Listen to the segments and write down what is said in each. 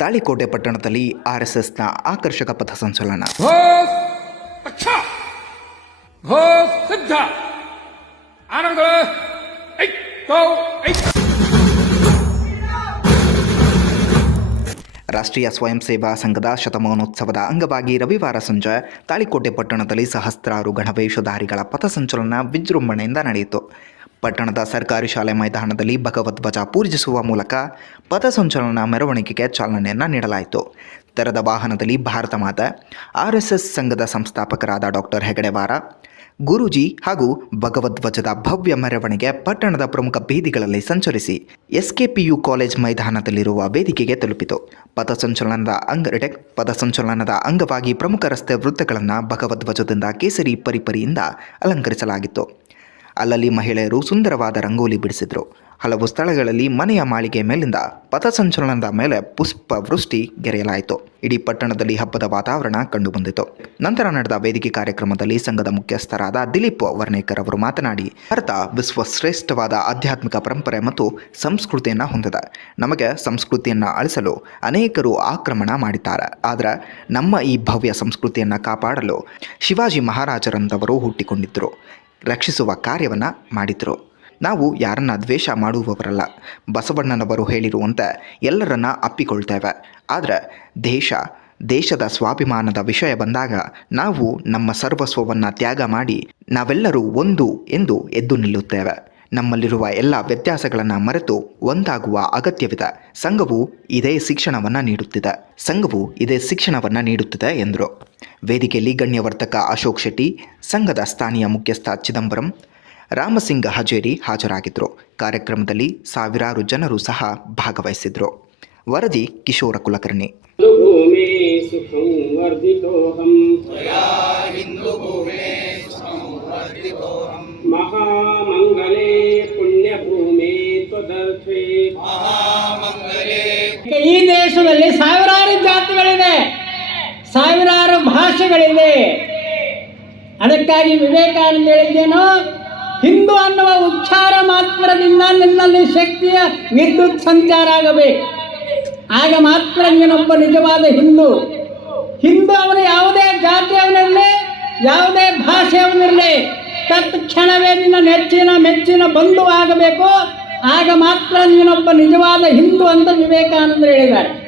ತಾಳಿಕೋಟೆ ಪಟ್ಟಣದಲ್ಲಿ ಆರ್ಎಸ್ಎಸ್ನ ಆಕರ್ಷಕ ಪಥ ಸಂಚಲನ. ರಾಷ್ಟ್ರೀಯ ಸ್ವಯಂ ಸೇವಾ ಸಂಘದ ಶತಮಾನೋತ್ಸವದ ಅಂಗವಾಗಿ ರವಿವಾರ ಸಂಜೆ ತಾಳಿಕೋಟೆ ಪಟ್ಟಣದಲ್ಲಿ ಸಹಸ್ರಾರು ಗಣವೇಷಧಾರಿಗಳ ಪಥಸಂಚಲನ ವಿಜೃಂಭಣೆಯಿಂದ ನಡೆಯಿತು. ಪಟ್ಟಣದ ಸರ್ಕಾರಿ ಶಾಲೆ ಮೈದಾನದಲ್ಲಿ ಭಗವದ್ವಜ ಪೂಜಿಸುವ ಮೂಲಕ ಪಥಸಂಚಲನ ಮೆರವಣಿಗೆಗೆ ಚಾಲನೆಯನ್ನು ನೀಡಲಾಯಿತು. ತೆರೆದ ವಾಹನದಲ್ಲಿ Bharata Mata, R S S ಸಂಘದ ಸಂಸ್ಥಾಪಕರಾದ ಡಾಕ್ಟರ್ ಹೆಗಡೆವಾರ, ಗುರೂಜಿ ಹಾಗೂ ಭಗವದ್ವಜದ ಭವ್ಯ ಮೆರವಣಿಗೆ ಪಟ್ಟಣದ ಪ್ರಮುಖ ಬೀದಿಗಳಲ್ಲಿ ಸಂಚರಿಸಿ ಎಸ್ಕೆಪಿಯು ಕಾಲೇಜ್ ಮೈದಾನದಲ್ಲಿರುವ ವೇದಿಕೆಗೆ ತಲುಪಿತು. ಪಥಸಂಚಲನದ ಅಂಗ ಪಥಸಂಚಲನದ ಅಂಗವಾಗಿ ಪ್ರಮುಖ ರಸ್ತೆ ವೃತ್ತಗಳನ್ನು ಭಗವದ್ವಜದಿಂದ ಕೇಸರಿ ಪರಿಪರಿಯಿಂದ ಅಲಂಕರಿಸಲಾಗಿತ್ತು. ಅಲ್ಲಲ್ಲಿ ಮಹಿಳೆಯರು ಸುಂದರವಾದ ರಂಗೋಲಿ ಬಿಡಿಸಿದರು. ಹಲವು ಸ್ಥಳಗಳಲ್ಲಿ ಮನೆಯ ಮಾಳಿಗೆ ಮೇಲಿಂದ ಪಥಸಂಚಲನದ ಮೇಲೆ ಪುಷ್ಪ ವೃಷ್ಟಿ ಗೆರೆಯಲಾಯಿತು. ಇಡೀ ಪಟ್ಟಣದಲ್ಲಿ ಹಬ್ಬದ ವಾತಾವರಣ ಕಂಡುಬಂದಿತು. ನಂತರ ನಡೆದ ವೇದಿಕೆ ಕಾರ್ಯಕ್ರಮದಲ್ಲಿ ಸಂಘದ ಮುಖ್ಯಸ್ಥರಾದ ದಿಲೀಪ್ ವರ್ಣೇಕರ್ ಅವರು ಮಾತನಾಡಿ, ಭಾರತ ವಿಶ್ವಶ್ರೇಷ್ಠವಾದ ಆಧ್ಯಾತ್ಮಿಕ ಪರಂಪರೆ ಮತ್ತು ಸಂಸ್ಕೃತಿಯನ್ನು ಹೊಂದಿದೆ. ನಮಗೆ ಸಂಸ್ಕೃತಿಯನ್ನು ಅಳಿಸಲು ಅನೇಕರು ಆಕ್ರಮಣ ಮಾಡಿದ್ದಾರೆ. ಆದರೆ ನಮ್ಮ ಈ ಭವ್ಯ ಸಂಸ್ಕೃತಿಯನ್ನು ಕಾಪಾಡಲು ಶಿವಾಜಿ ಮಹಾರಾಜರಂತವರು ಹುಟ್ಟಿಕೊಂಡಿದ್ದರು ರಕ್ಷಿಸುವ ಕಾರ್ಯವನ್ನು ಮಾಡಿದರು. ನಾವು ಯಾರನ್ನ ದ್ವೇಷ ಮಾಡುವವರಲ್ಲ, ಬಸವಣ್ಣನವರು ಹೇಳಿರುವಂತೆ ಎಲ್ಲರನ್ನ ಅಪ್ಪಿಕೊಳ್ತೇವೆ. ಆದರೆ ದೇಶ, ದೇಶದ ಸ್ವಾಭಿಮಾನದ ವಿಷಯ ಬಂದಾಗ ನಾವು ನಮ್ಮ ಸರ್ವಸ್ವವನ್ನು ತ್ಯಾಗ ಮಾಡಿ ನಾವೆಲ್ಲರೂ ಒಂದು ಎಂದು ಎದ್ದು ನಿಲ್ಲುತ್ತೇವೆ. ನಮ್ಮಲ್ಲಿರುವ ಎಲ್ಲ ವ್ಯತ್ಯಾಸಗಳನ್ನು ಮರೆತು ಒಂದಾಗುವ ಅಗತ್ಯವಿದೆ. ಸಂಘವು ಇದೇ ಶಿಕ್ಷಣವನ್ನು ನೀಡುತ್ತಿದೆ. ಸಂಘವು ಇದೇ ಶಿಕ್ಷಣವನ್ನು ನೀಡುತ್ತಿದೆ ಎಂದರು. ವೇದಿಕೆಯಲ್ಲಿ ಗಣ್ಯ ವರ್ತಕ ಅಶೋಕ್ ಶೆಟ್ಟಿ ಸಂಘದ ಸ್ಥಾನೀಯ ಮುಖ್ಯಸ್ಥ ಚಿದಂಬರಂ ರಾಮಸಿಂಗ ಹಜೇರಿ ಹಾಜರಾಗಿದ್ದರು. ಕಾರ್ಯಕ್ರಮದಲ್ಲಿ ಸಾವಿರಾರು ಜನರು ಸಹ ಭಾಗವಹಿಸಿದ್ರು ವರದಿ ಕಿಶೋರ ಕುಲಕರ್ಣಿ. ಮಹಾಮಂಗಲೇ ಪುಣ್ಯಭೂಮಿ ಭಾಷೆಗಳಿದೆ ಅದಕ್ಕಾಗಿ ವಿವೇಕಾನಂದ ಹೇಳಿದ್ದೇನು ಹಿಂದೂ ಅನ್ನುವ ಉಚ್ಚಾರ ಮಾತ್ರದಿಂದ ನಿನ್ನಲ್ಲಿ ಶಕ್ತಿಯ ವಿದ್ಯುತ್ ಸಂಚಾರ ಆಗಬೇಕು. ಆಗ ಮಾತ್ರ ನೀನೊಬ್ಬ ನಿಜವಾದ ಹಿಂದೂ. ಹಿಂದೂ ಅವನು ಯಾವುದೇ ಜಾತಿಯವನಿರಲಿ ಯಾವುದೇ ಭಾಷೆಯವನಿರಲಿ ತತ್ಕ್ಷಣವೇ ನಿನ್ನ ನೆಚ್ಚಿನ ಮೆಚ್ಚಿನ ಬಂಧುವಾಗಬೇಕು ಆಗ ಮಾತ್ರ ನೀನೊಬ್ಬ ನಿಜವಾದ ಹಿಂದೂ ಅಂತ ವಿವೇಕಾನಂದರು ಹೇಳಿದ್ದಾರೆ.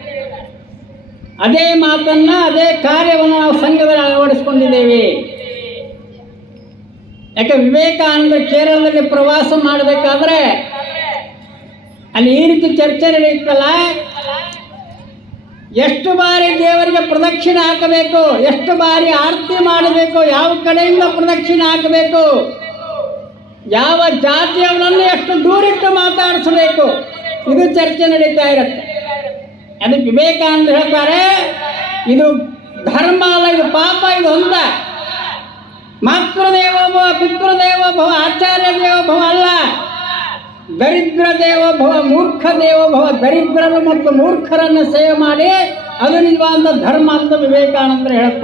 ಅದೇ ಮಾತನ್ನ, ಅದೇ ಕಾರ್ಯವನ್ನು ನಾವು ಸಂಘದಲ್ಲಿ ಅಳವಡಿಸ್ಕೊಂಡಿದ್ದೇವೆ. ಯಾಕೆ ವಿವೇಕಾನಂದ ಕೇರಳದಲ್ಲಿ ಪ್ರವಾಸ ಮಾಡಬೇಕಾದ್ರೆ ಅಲ್ಲಿ ಈ ರೀತಿ ಚರ್ಚೆ ನಡೆಯುತ್ತಲ್ಲ? ಎಷ್ಟು ಬಾರಿ ದೇವರಿಗೆ ಪ್ರದಕ್ಷಿಣೆ ಹಾಕಬೇಕು, ಎಷ್ಟು ಬಾರಿ ಆರತಿ ಮಾಡಬೇಕು, ಯಾವ ಕಡೆಯಿಂದ ಪ್ರದಕ್ಷಿಣೆ ಹಾಕಬೇಕು? ಯಾವ ಜಾತಿಯವನನ್ನು ಎಷ್ಟು ದೂರಿಟ್ಟು ಮಾತಾಡಿಸಬೇಕು? ಇದು ಚರ್ಚೆ ನಡೀತಾ ಇರುತ್ತೆ. ಅದಕ್ಕೆ ವಿವೇಕಾನಂದ ಹೇಳ್ತಾರೆ, ಇದು ಧರ್ಮ ಅಲ್ಲ ಇದು ಪಾಪ, ಇದು ಅಂತ. ಪಿತೃದೇವೋ ಭವ ಆಚಾರ್ಯ ದೇವೋಭವ ಅಲ್ಲ. ದರಿದ್ರ ದೇವೋಭವ ಮೂರ್ಖ ದೇವೋಭವ ದರಿದ್ರರು ಮತ್ತು ಮೂರ್ಖರನ್ನು ಸೇವೆ ಮಾಡಿ, ಅದು ನಿಜವಾದ ಧರ್ಮ ಅಂತ ವಿವೇಕಾನಂದರು ಹೇಳ್ತಾರೆ